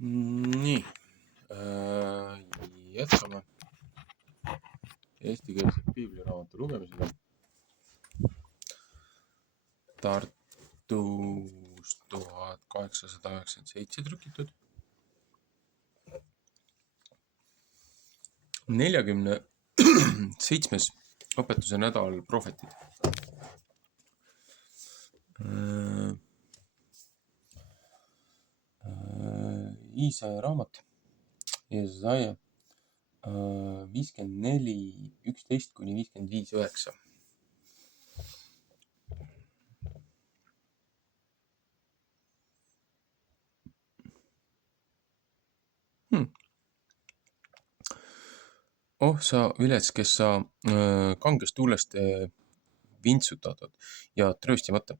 Nii, jätkame eestikeelse piibliraamatu lugemisega. Tartus 1897 trükitud. 47. õpetuse nädal prohvetid. Iisaia raamat, Jesaja 54:11 kuni 55:9. Oh sa vilets, kes sa kangest tuulest vintsutatud ja trööstimata.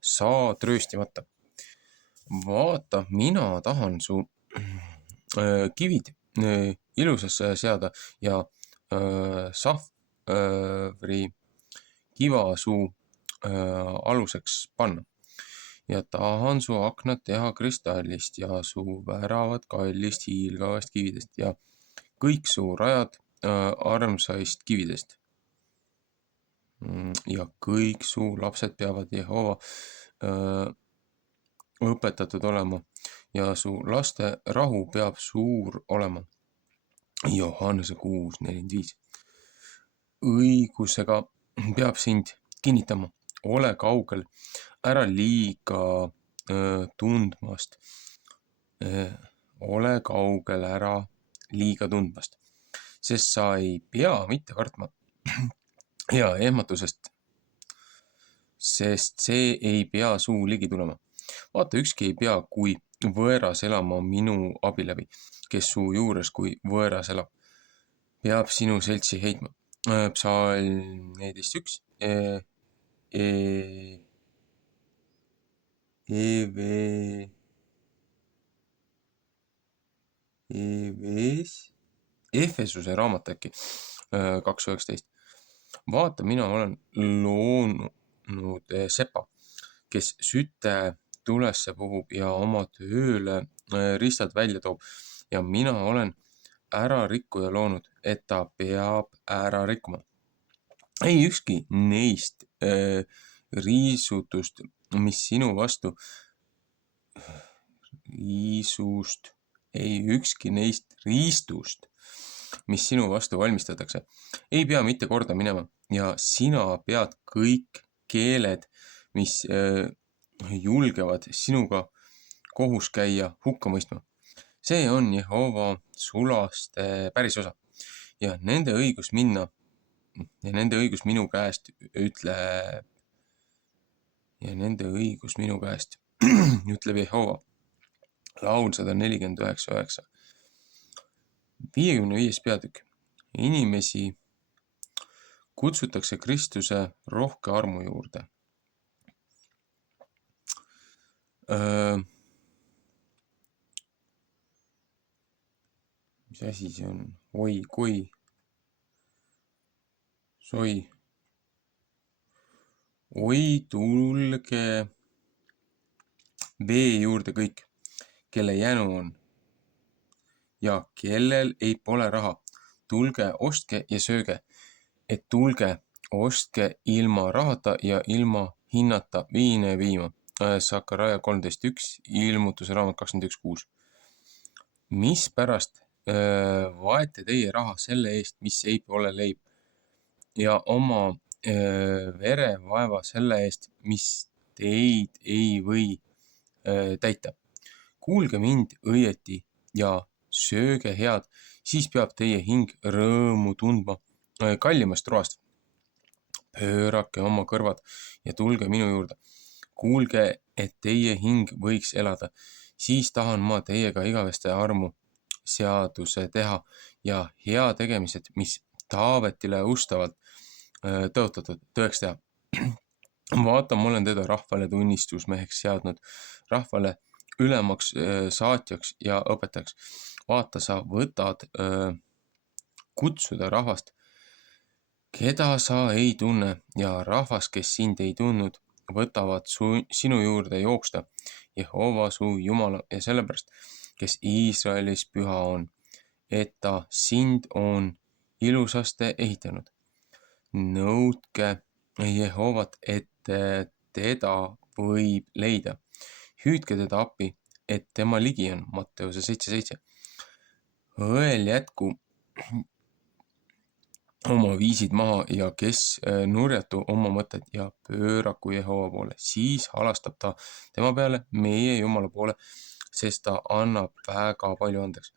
Sa trööstimata. Vaata, mina tahan su kivid ilusasse seada ja sahvri kiva su aluseks panna. Ja tahan su aknad teha kristallist ja su väravad kallist hiilgavast kividest ja kõik su rajad armsaist kividest. Ja kõik su lapsed peavad Jehova õpetatud olema ja su laste rahu peab suur olema. Johannese 6:45. Õigusega peab sind kinnitama. Ole kaugel, ära liiga tundmast. Ole kaugel, ära liiga tundmast. Sest sa ei pea mitte kartma ja ehmatusest, sest see ei pea suu ligi tulema. Vaata, ükski ei pea kui võõras elama minu abi läbi, kes su juures kui võõras elab, peab sinu seltsi heitma. Psalm 14:1. Efesuse raamat äkki 2:19. Vaata, mina olen loonud sepa, kes süte tulesse puhub ja oma tööle ristad välja toob. Ja mina olen ärarikkuja loonud, et ta peab ära rikkuma. Ei ükski neist riisutust, mis sinu vastu valmistatakse, ei pea mitte korda minema ja sina pead kõik keeled, mis julgevad sinuga kohus käia, hukka mõistma. See on Jehova sulaste pärisosa ja nende õigus minu käest ütleb Jehova. Laul 149:9. 55. peatükk. Inimesi kutsutakse Kristuse rohke armu juurde. Mis asi see on? Oi, kui. Soi. Oi, tulge vee juurde kõik, kelle jänu on ja kellel ei pole raha. Tulge, ostke ja sööge, et tulge, ostke ilma rahata ja ilma hinnata viina ja piima. Sakaraja 13:1, ilmutuse raamat 21:6. Mispärast vaete teie raha selle eest, mis ei ole leib, ja oma verevaeva selle eest, mis teid ei või täita. Kuulge mind õieti ja sööge head, siis peab teie hing rõõmu tundma kallimast roast. Pöörake oma kõrvad ja tulge minu juurde. Kuulge, et teie hing võiks elada, siis tahan ma teiega igaveste armu seaduse teha ja hea tegemised, mis Taavetile ustavalt tõotatud, tõeks teha. Vaata, ma olen teda rahvale tunnistusmeheks seadnud, rahvale ülemaks saatjaks ja õpetajaks. Vaata, sa võtad kutsuda rahvast, keda sa ei tunne, ja rahvas, kes sind ei tundnud, võtavad sinu juurde jooksta Jehova su Jumala ja sellepärast, kes Iisraelis püha on, et ta sind on ilusaste ehitanud. Nõudke Jehovat, et teda võib leida. Hüüdke teda appi, et tema ligi on. Matteuse 7.7. Õel jätku oma viisid maha ja kes nurjatu oma mõtted ja pööraku Jehova poole, siis halastab ta tema peale, meie Jumala poole, sest ta annab väga palju andeks.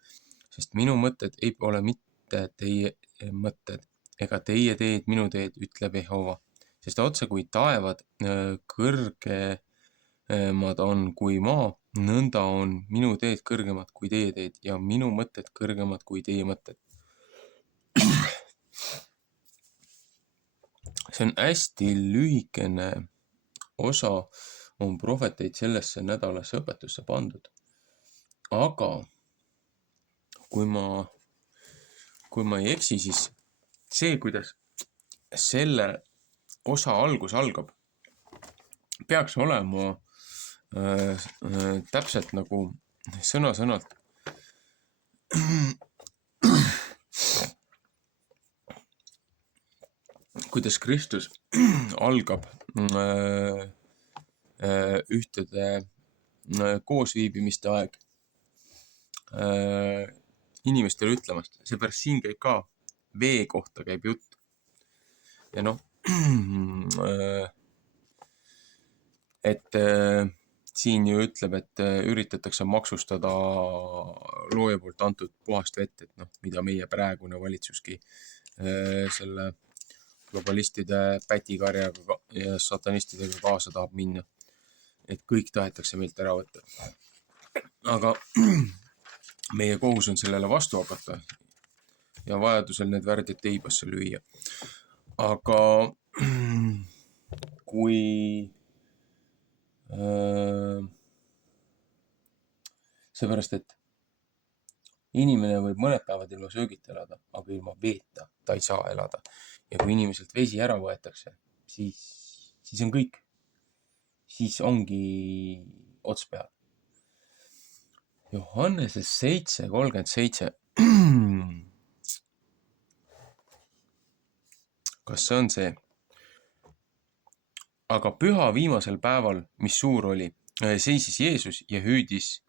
Sest minu mõtted ei ole mitte teie mõtted ega teie teed minu teed, ütleb Jehova. Sest otse kui taevad kõrgemad on kui maa, nõnda on minu teed kõrgemad kui teie teed ja minu mõtted kõrgemad kui teie mõtted. See on hästi lühikene osa on prohveteid sellesse nädalasse õpetusse pandud. Aga kui ma ei eksi, siis see, kuidas selle osa algus algab, peaks olema täpselt nagu sõna-sõnalt kuidas Kristus algab ühtede koosviibimiste aeg inimestele ütlemast. Seepärast siin käib ka vee kohta käib jutt. Ja noh, et siin ju ütleb, et üritatakse maksustada looja poolt antud puhast vett, et noh, mida meie praegune valitsuski selle globalistide pätikarjaga ja satanistidega kaasa tahab minna. Et kõik tahetakse meilt ära võtta. Aga meie kohus on sellele vastu hakata ja vajadusel need värdjad teibasse lüüa. Aga kui seepärast, et inimene võib mõned päevad ilma söögita elada, aga ilma veeta ta ei saa elada. Ja kui inimeselt vesi ära võetakse, siis on kõik. Siis ongi ots peal. Johannese 7.37. Kas see on see? Aga püha viimasel päeval, mis suur oli, seisis Jeesus ja hüüdis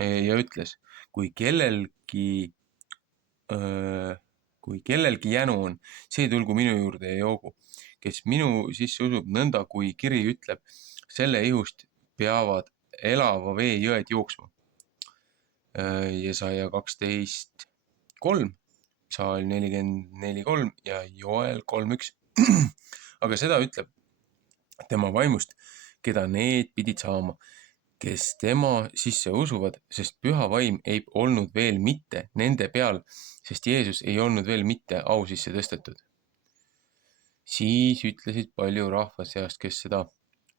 ja ütles, kui kellelgi jänu on, see tulgu minu juurde ja joogu. Kes minu sisse usub nõnda, kui kiri ütleb, selle ihust peavad elava vee jõed jooksma. Jesaja 12.3, Psalm 44.3 ja Joel 3.1. Aga seda ütleb tema vaimust, keda need pidid saama, kes tema sisse usuvad, sest püha vaim ei olnud veel mitte nende peal, sest Jeesus ei olnud veel mitte au sisse tõstetud. Siis ütlesid palju rahva seast, kes seda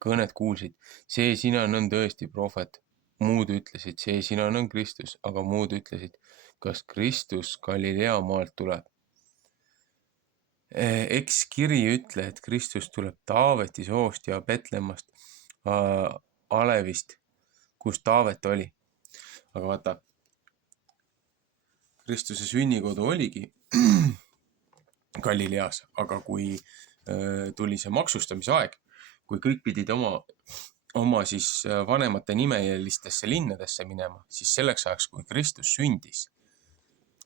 kõnet kuulsid, see sina on tõesti prohvet. Muud ütlesid, see sina on Kristus, aga muud ütlesid, kas Kristus Galilea maalt tuleb. Eks kiri ütle, et Kristus tuleb Taaveti soost ja Betlemmast Alevist, kus Taavet oli. Aga vaata, Kristuse sünnikodu oligi Galileas, aga kui tuli see maksustamise aeg, kui kõik pidid oma siis vanemate nimelistesse linnadesse minema, siis selleks ajaks, kui Kristus sündis,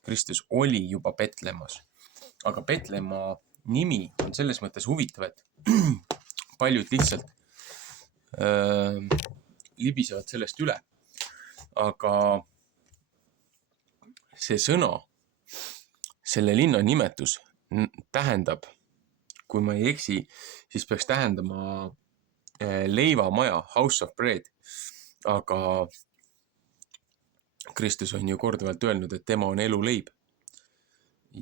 Kristus oli juba Betlemmas. Aga Betlemma nimi on selles mõttes huvitav, et paljud lihtsalt libisevad sellest üle. Aga see sõna, selle linna nimetus tähendab, kui ma ei eksi, siis peaks tähendama leivamaja, house of bread. Aga Kristus on ju korduvalt öelnud, et tema on eluleib.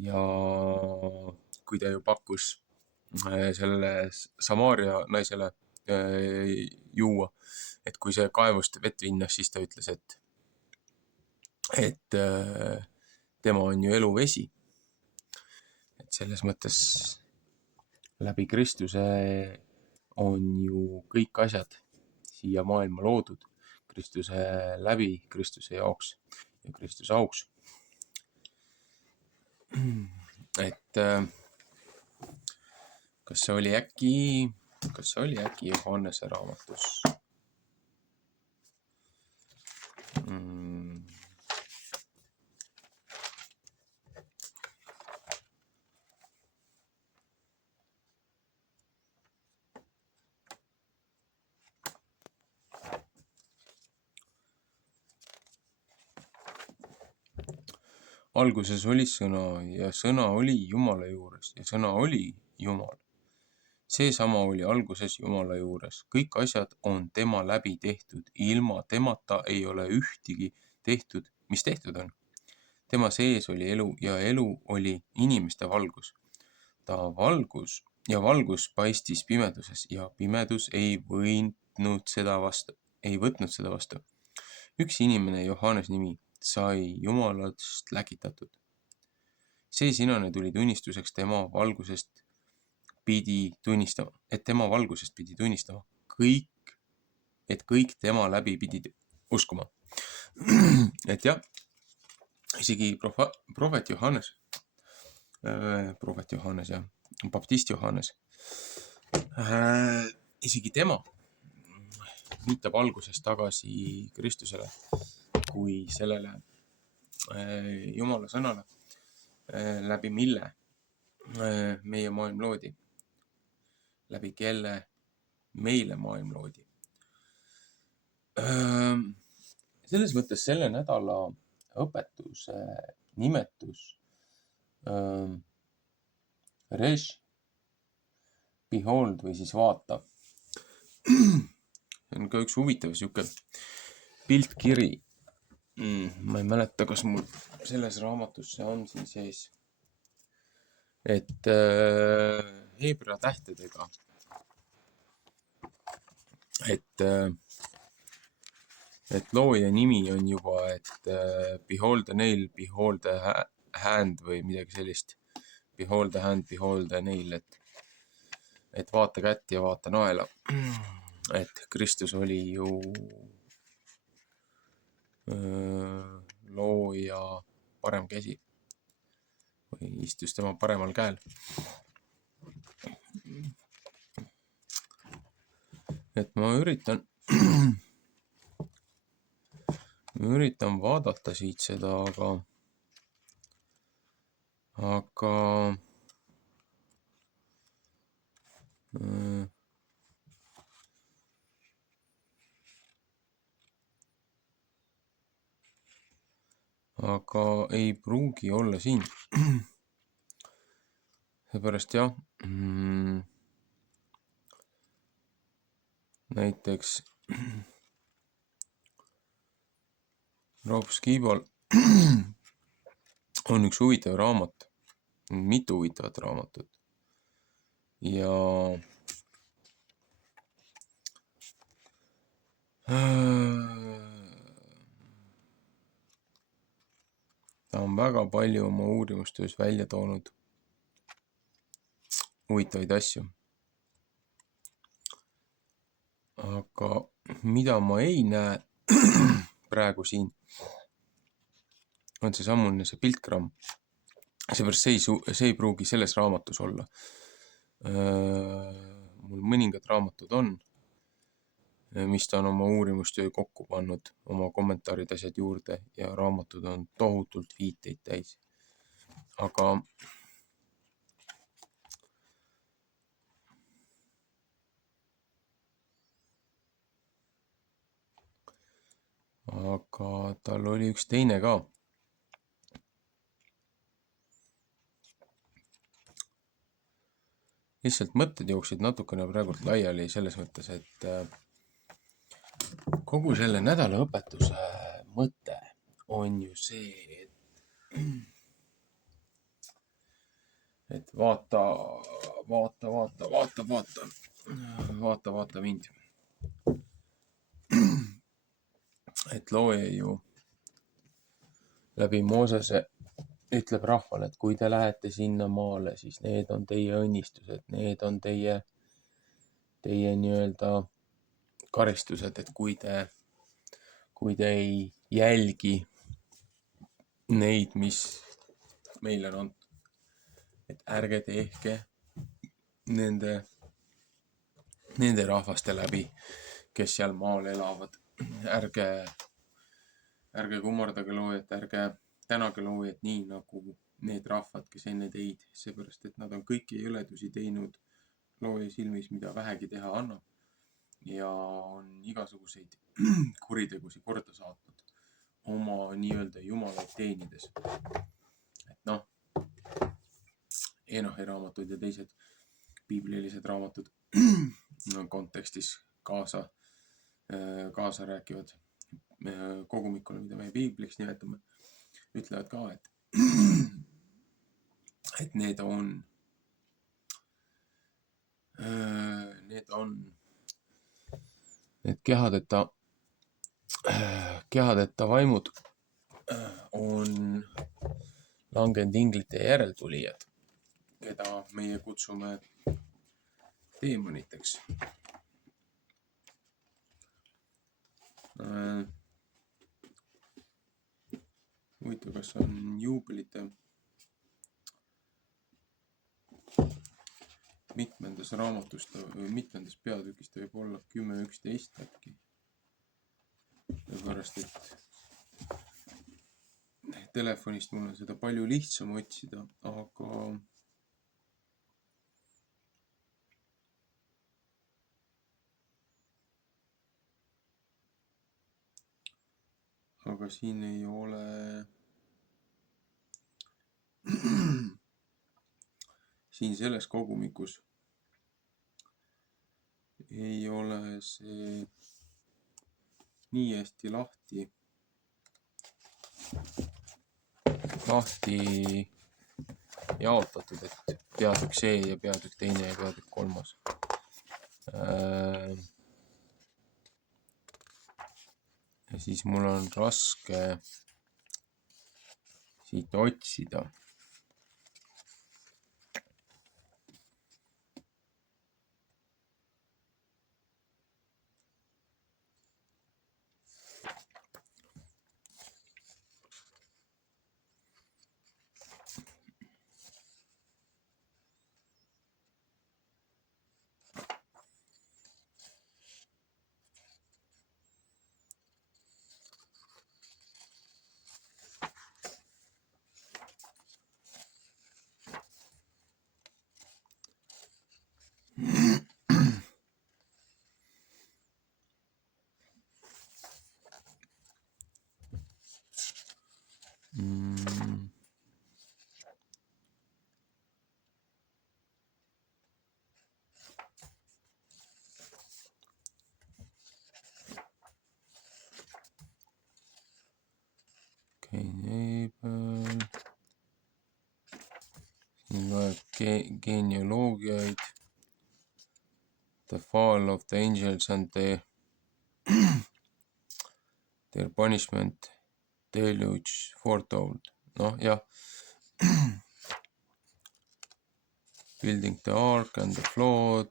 Ja kui ta ju pakkus selle Samaaria naisele juua, et kui see kaevust vett vinnas, siis ta ütles, et tema on ju eluvesi. Et selles mõttes läbi Kristuse on ju kõik asjad siia maailma loodud. Kristuse läbi, Kristuse jaoks ja Kristuse auks. Et kas see oli äkki Johannese raamatus? Alguses oli sõna ja sõna oli Jumala juures ja sõna oli Jumal. Seesama oli alguses Jumala juures. Kõik asjad on tema läbi tehtud. Ilma temata ei ole ühtegi tehtud, mis tehtud on. Tema sees oli elu ja elu oli inimeste valgus. Ta valgus ja valgus paistis pimeduses ja pimedus ei võtnud seda vastu. Üks inimene, Johannes nimi, sai Jumalast läkitatud. See sinane tuli tunnistuseks tema valgusest pidi tunnistama, et kõik tema läbi pidid uskuma. Et jah, isegi prohvet Johannes, baptist Johannes, isegi tema viitab alguses tagasi Kristusele kui sellele Jumala sõnale, läbi mille meie maailm loodi, läbi kelle meile maailm loodi. Selles mõttes selle nädala õpetuse nimetus Resh, behold või siis vaata. See on ka üks huvitav siuke piltkiri. Ma ei mäleta, kas mul selles raamatus see on siin sees. Et heebrea tähtedega. Et looja nimi on juba, et behold the nail, behold the hand või midagi sellist. Behold the hand, behold the nail, et vaata kätt ja vaata naela. Et Kristus oli ju looja parem käsi või istus tema paremal käel. Et ma üritan vaadata siit seda, aga ei pruugi olla siin. Seepärast jah, näiteks Raab Skiibal on üks huvitav raamat, mitu huvitavat raamatut ja ta on väga palju oma uurimustöös välja toonud huvitavaid asju. Aga mida ma ei näe praegu siin, on see piltgramm. Seepärast see ei pruugi selles raamatus olla. Mul mõningad raamatud on, mis ta on oma uurimustöö kokku pannud, oma kommentaarid, asjad juurde ja raamatud on tohutult viiteid täis. Aga tal oli üks teine ka. Lihtsalt mõtted jooksid natukene praegult laiali selles mõttes, et kogu selle nädala õpetuse mõte on ju see, et vaata mind. Et looja ju läbi Moosese ütleb rahvale, et kui te lähete sinna maale, siis need on teie õnnistused, need on teie nii-öelda karistused, et kui te kui te ei jälgi neid, mis meile on antud. Et ärge tehke nende rahvaste läbi, kes seal maal elavad. Ärge kummardage loojat, ärge tänage loojat nii nagu need rahvad, kes enne teid, seepärast et nad on kõiki jõledusi teinud looja silmis, mida vähegi teha annab, ja on igasuguseid kuritegusid korda saatnud oma nii-öelda jumalaid teenides. Et noh, Enohi raamatud ja teised piiblilised raamatud kontekstis kaasa rääkivad kogumikule, mida me piibliks nimetame, ütlevad ka, et need kehadeta vaimud on langenud inglite järeltulijad, keda meie kutsume teemoniteks. Huvitav, kas on juubelite mitmendas raamatus, mitmendas peatükis ta võib olla 10-11 äkki. Pärast, et telefonist mul on seda palju lihtsam otsida, aga siin ei ole siin selles kogumikus ei ole see nii hästi lahti jaotatud, et peatükk see ja peatükk teine ja peatükk kolmas. Ja siis mul on raske siit otsida. Neighbor. Siin loeb genealoogiaid. The fall of the angels and their punishment, deluge foretold. Noh, jah. Building the ark and the flood.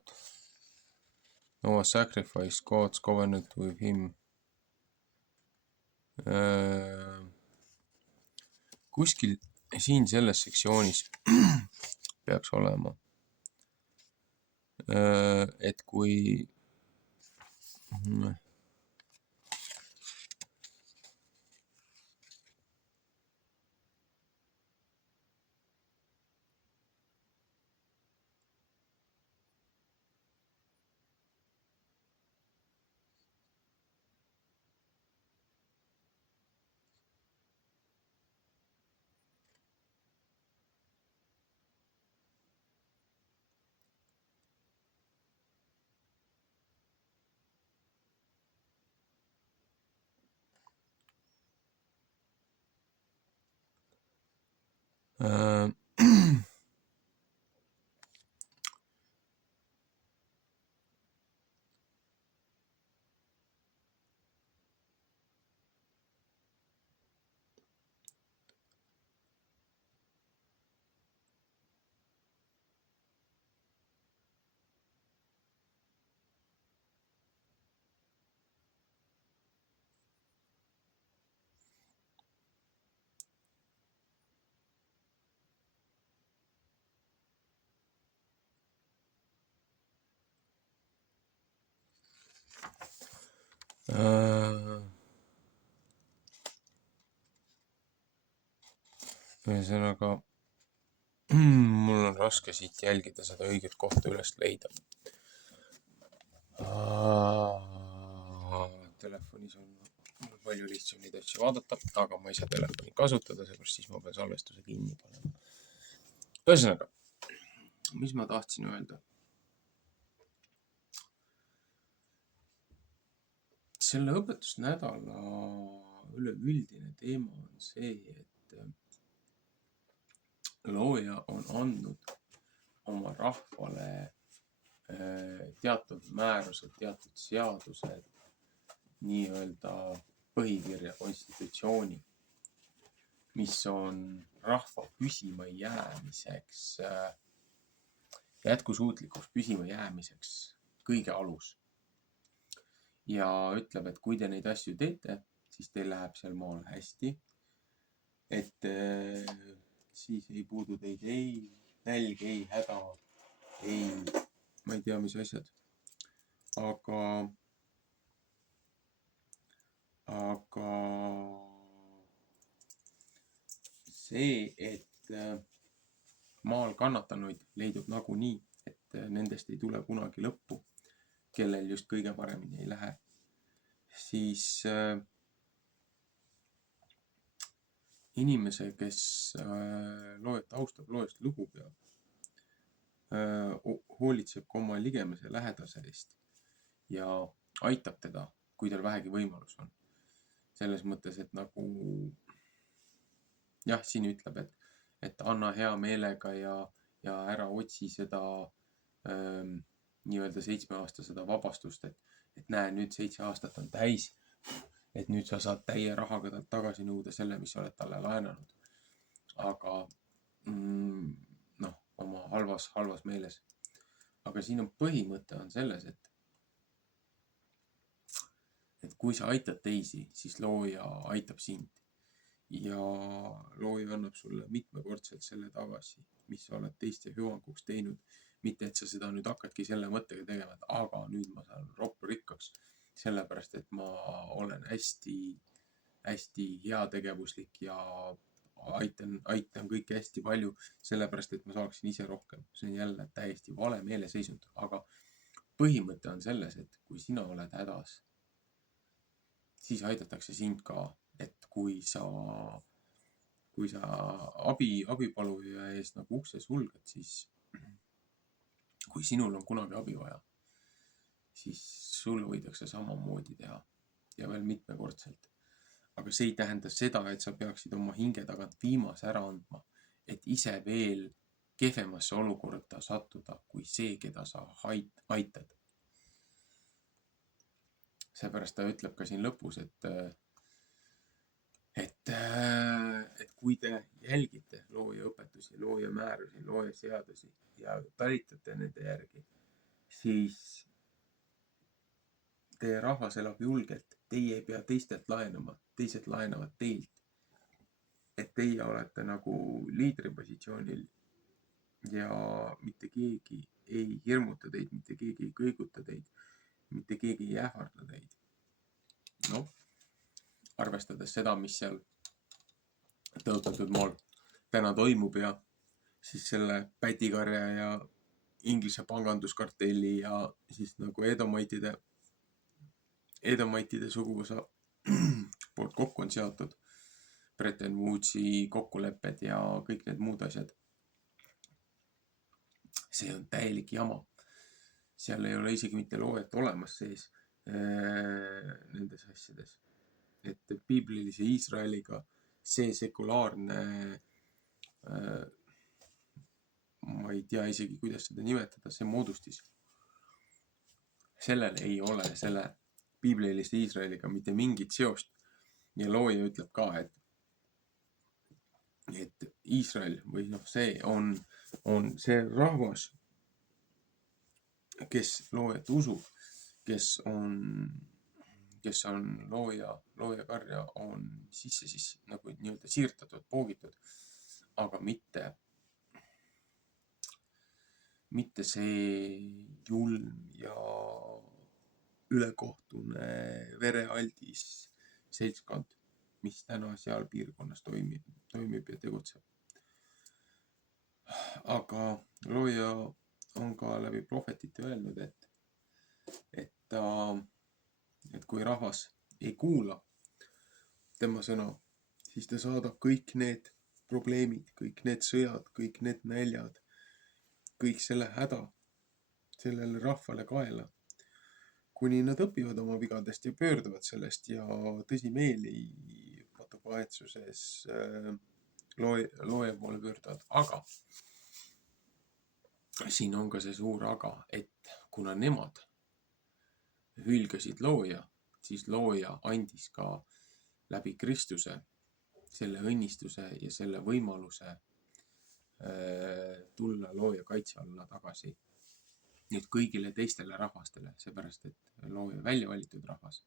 Noah sacrificed God's covenant with him. Kuskil siin selles sektsioonis peaks olema, et kui Ühesõnaga, mul on raske siit jälgida seda õiget kohta üles leida. Telefonis on mul palju lihtsam neid asju vaadata, aga ma ei saa telefoni kasutada, seepärast siis ma pean salvestuse kinni panema. Ühesõnaga, mis ma tahtsin öelda? Selle õpetusnädala üleüldine teema on see, et looja on andnud oma rahvale teatud määrused, teatud seadused, nii-öelda põhikirja konstitutsiooni, mis on rahva püsima jäämiseks, jätkusuutlikuks püsima jäämiseks kõige alus. Ja ütleb, et kui te neid asju teete, siis teil läheb seal maal hästi. Et siis ei puudu teid ei nälg, ei häda, ei ma ei tea, mis asjad. Aga see, et maal kannatanuid leidub nagunii, et nendest ei tule kunagi lõppu, kellel just kõige paremini ei lähe, siis inimese, kes loojat austab, loojast lugu peab, hoolitseb ka oma ligemese lähedase eest ja aitab teda, kui tal vähegi võimalus on. Selles mõttes, et nagu jah, siin ütleb, et anna hea meelega ja ära otsi seda nii-öelda 7 aasta seda vabastust, et näe, nüüd 7 aastat on täis, et nüüd sa saad täie rahaga talt tagasi nõuda selle, mis oled talle laenanud. Aga oma halvas meeles. Aga siin on põhimõte on selles, et kui sa aitad teisi, siis looja aitab sind. Ja looja annab sulle mitmekordselt selle tagasi, mis sa oled teiste hüvanguks teinud. Mitte, et sa seda nüüd hakkadki selle mõttega tegema, et aga nüüd ma saan roppu rikkaks, sellepärast, et ma olen hästi heategevuslik ja aitan kõike hästi palju, sellepärast, et ma saaksin ise rohkem. See on jälle täiesti vale meeleseisund, aga põhimõte on selles, et kui sina oled hädas, siis aidatakse sind ka, et kui sa abipaluja eest nagu ukse sulged, siis kui sinul on kunagi abi vaja, siis sul võidakse samamoodi teha ja veel mitmekordselt. Aga see ei tähenda seda, et sa peaksid oma hinge tagant viimase ära andma, et ise veel kehvemasse olukorda sattuda kui see, keda sa aitad. Seepärast ta ütleb ka siin lõpus, et kui te jälgite looja õpetusi, looja määrusi, looja seadusi ja talitate nende järgi, siis teie rahvas elab julgelt, teie ei pea teistelt laenama, teised laenavad teilt. Et teie olete nagu liidripositsioonil ja mitte keegi ei hirmuta teid, mitte keegi ei kõiguta teid, mitte keegi ei ähvarda teid. Noh, arvestades seda, mis seal tõotatud maal täna toimub ja siis selle pätikarja ja Inglise panganduskartelli ja siis nagu Edomaitide suguvõsa poolt kokku on seotud Bretton Woodsi kokkulepped ja kõik need muud asjad. See on täielik jama. Seal ei ole isegi mitte loojat olemas sees nendes asjades. Et piiblilise Iisraeliga see sekulaarne, ma ei tea isegi, kuidas seda nimetada, see moodustis. Sellel ei ole selle piiblilise Iisraeliga mitte mingit seost. Ja looja ütleb ka, et Iisrael või see on see rahvas, kes loojat usub, kes on loojakarja on sisse siis nagu nii-öelda siirtatud, poogitud, aga mitte see julm ja ülekohtune verealdis seltskond, mis täna seal piirkonnas toimib ja tegutseb. Aga looja on ka läbi prohvetite öelnud, et kui rahvas ei kuula tema sõna, siis ta saadab kõik need probleemid, kõik need sõjad, kõik need näljad, kõik selle häda sellele rahvale kaela, kuni nad õpivad oma vigadest ja pöörduvad sellest ja tõsimeeli patukahetsuses looja poole pöörduvad. Aga siin on ka see suur aga, et kuna nemad hülgasid looja, siis looja andis ka läbi Kristuse selle õnnistuse ja selle võimaluse tulla looja kaitse alla tagasi nüüd kõigile teistele rahvastele, seepärast et looja välja valitud rahvas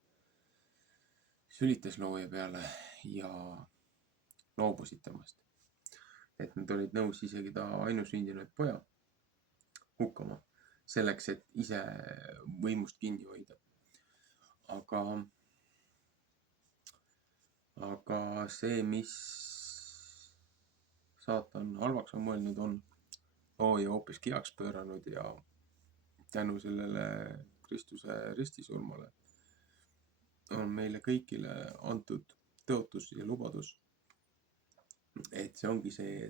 sülitas looja peale ja loobusid temast. Et nad olid nõus isegi ta ainusündinud poja hukkama selleks, et ise võimust kinni hoida. Aga see, mis saatan halvaks on mõelnud, on looja hoopiski heaks pööranud ja tänu sellele Kristuse ristisurmale on meile kõigile antud tõotus ja lubadus. Et see ongi see,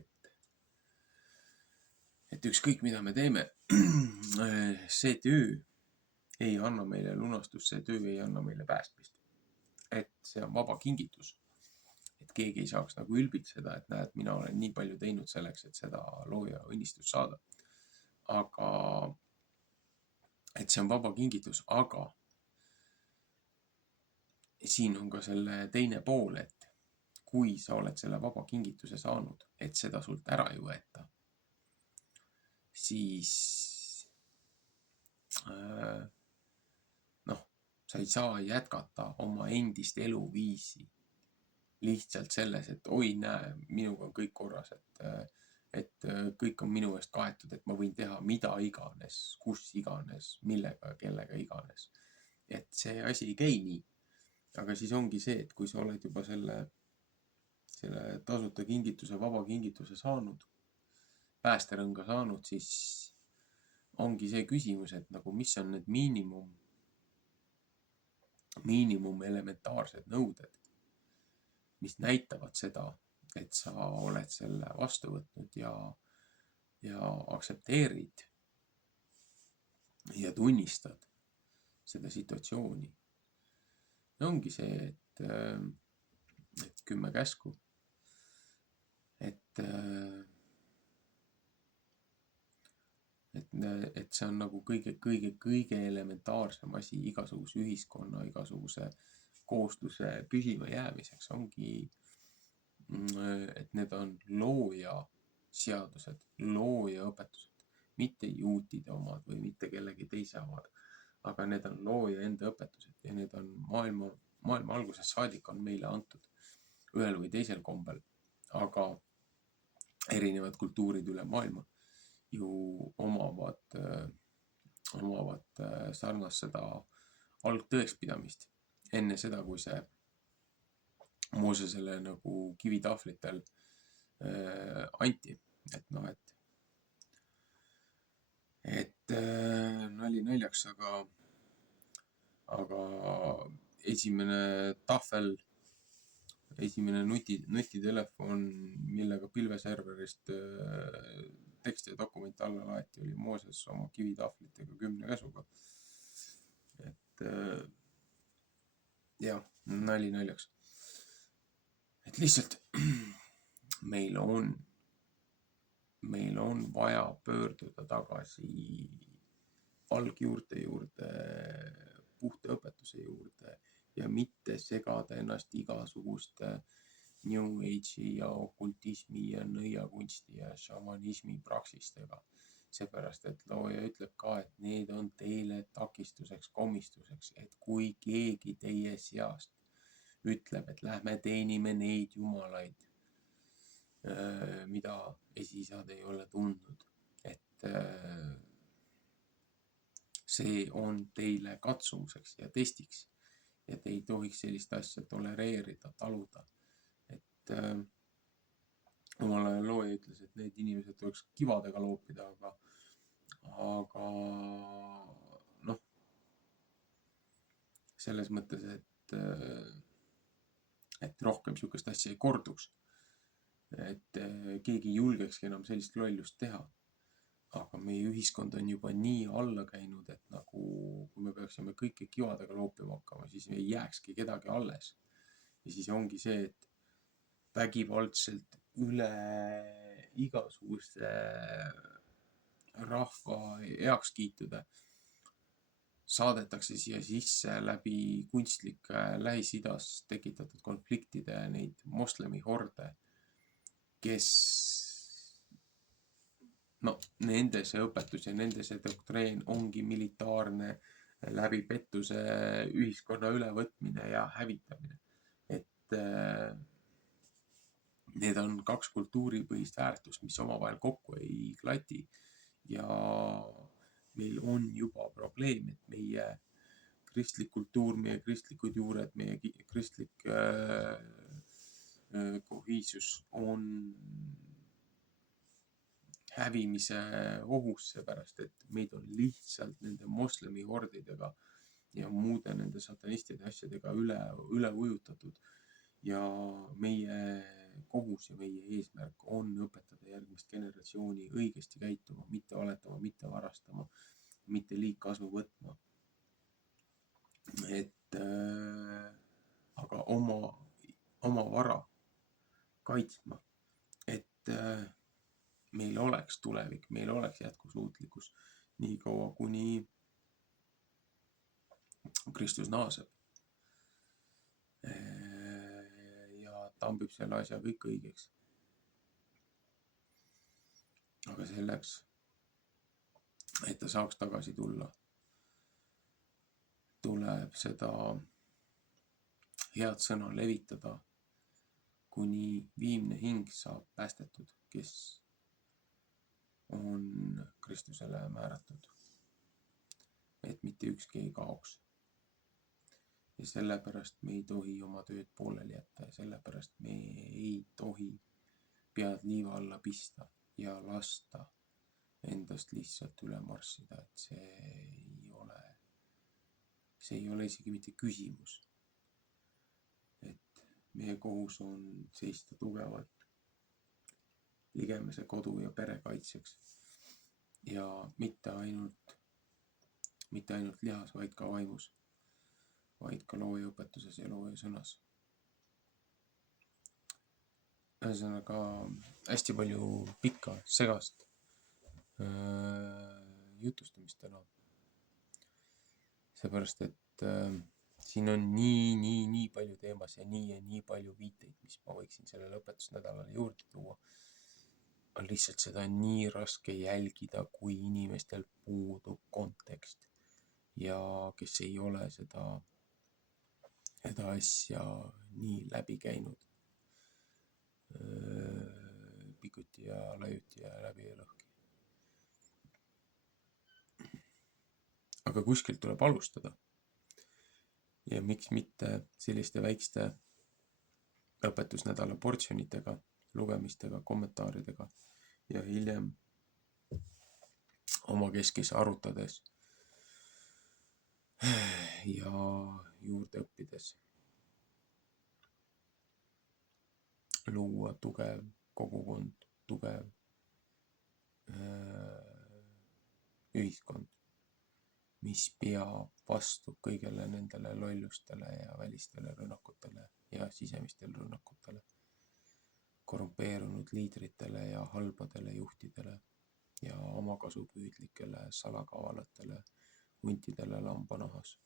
et ükskõik mida me teeme, see töö ei anna meile lunastust, see töö ei anna meile päästmist. Et see on vaba kingitus. Et keegi ei saaks nagu ülbitseda, et näed, mina olen nii palju teinud selleks, et seda looja õnnistust saada. Aga et see on vaba kingitus, aga siin on ka selle teine pool, et kui sa oled selle vaba kingituse saanud, et seda sult ära ei võeta, siis sa ei saa jätkata oma endist eluviisi lihtsalt selles, et oi näe, minuga on kõik korras, et kõik on minu eest kaetud, et ma võin teha mida iganes, kus iganes, millega, kellega iganes. Et see asi ei käi nii. Aga siis ongi see, et kui sa oled juba selle tasuta kingituse, vaba kingituse saanud, päästerõnga saanud, siis ongi see küsimus, et nagu mis on need miinimum elementaarsed nõuded, mis näitavad seda, et sa oled selle vastu võtnud ja aktsepteerid ja tunnistad seda situatsiooni. Ongi see, et 10 käsku, et see on nagu kõige elementaarsem asi igasuguse ühiskonna, igasuguse koosluse püsima jäämiseks ongi, et need on looja seadused, looja õpetused, mitte juutide omad või mitte kellegi teise omad, aga need on looja enda õpetused ja need on maailma algusest saadik on meile antud ühel või teisel kombel, aga erinevad kultuurid üle maailma ju omavad sarnast seda algtõekspidamist enne seda, kui see Moosesele nagu kivitahvlitel anti. Et nali naljaks, aga esimene tahvel, esimene nutitelefon, millega pilveserverist teksti ja dokumente alla laeti, oli Mooses oma kivitahvlitega 10 käsuga. Et jah, nali naljaks. Et lihtsalt meil on vaja pöörduda tagasi algjuurte juurde, puhta õpetuse juurde ja mitte segada ennast igasuguste New Age'i ja okultismi ja nõiakunsti ja šamanismi praksistega. Seepärast, et looja ütleb ka, et need on teile takistuseks, komistuseks, et kui keegi teie seast ütleb, et lähme teenime neid jumalaid, mida esiisad ei ole tundnud, et see on teile katsumuseks ja testiks ja te ei tohiks sellist asja tolereerida, taluda. Et omal ajal looja ütles, et need inimesed tuleks kivadega loopida, aga noh, selles mõttes, et rohkem sihukest asja ei korduks. Et keegi ei julgekski enam sellist lollust teha. Aga meie ühiskond on juba nii alla käinud, et nagu kui me peaksime kõike kivadega loopima hakkama, siis ei jääkski kedagi alles. Ja siis ongi see, et vägivaldselt üle igasuguste rahva heakskiitude saadetakse siia sisse läbi kunstlike Lähis-Idas tekitatud konfliktide neid moslemi horde, kes nende see õpetus ja nende see doktreen ongi militaarne läbi pettuse ühiskonna ülevõtmine ja hävitamine. Et need on kaks kultuuripõhist väärtust, mis omavahel kokku ei klati. Ja meil on juba probleem, et meie kristlik kultuur, meie kristlikud juured, meie kristlik kohiisus on hävimise ohus, seepärast, et meid on lihtsalt nende moslemi hordidega ja muude nende satanistide asjadega üle ujutatud. Ja meie kohus ja meie eesmärk on õpetada järgmist generatsiooni õigesti käituma, mitte valetama, mitte varastama, mitte liigkasvu võtma. Et aga oma vara kaitsma, et meil oleks tulevik, meil oleks jätkusuutlikkus nii kaua, kuni Kristus naaseb. Ja tambib selle asja kõik õigeks. Aga selleks, et ta saaks tagasi tulla, tuleb seda head sõna levitada, kuni viimne hing saab päästetud, kes on Kristusele määratud. Et mitte ükski ei kaoks. Ja sellepärast me ei tohi oma tööd pooleli jätta ja sellepärast me ei tohi pead liiva alla pista ja lasta endast lihtsalt üle marssida, et see ei ole isegi mitte küsimus. Et meie kohus on seista tugevalt ligemese kodu ja pere kaitseks ja mitte ainult lihas, vaid ka vaimus, vaid ka looja õpetuses ja looja sõnas. Ühesõnaga hästi palju pikka, segast jutustamist täna. Seepärast, et siin on nii palju teemas ja nii palju viiteid, mis ma võiksin sellele õpetusnädalale juurde tuua. On lihtsalt seda nii raske jälgida, kui inimestel puudub kontekst ja kes ei ole seda asja nii läbi käinud pikuti ja laiuti ja läbi ja lõhki. Aga kuskilt tuleb alustada. Ja miks mitte selliste väikeste õpetusnädala portsjonitega, lugemistega, kommentaaridega ja hiljem omakeskis arutades ja juurde õppides luua tugev kogukond, tugev ühiskond, mis peab vastu kõigele nendele lollustele ja välistele rünnakutele ja sisemistele rünnakutele, korrumpeerunud liidritele ja halbadele juhtidele ja omakasupüüdlikele salakavalatele huntidele lambanahas.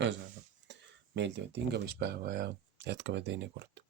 Ühesõnaga, meeldivat hingamispäeva ja jätkame teinekord.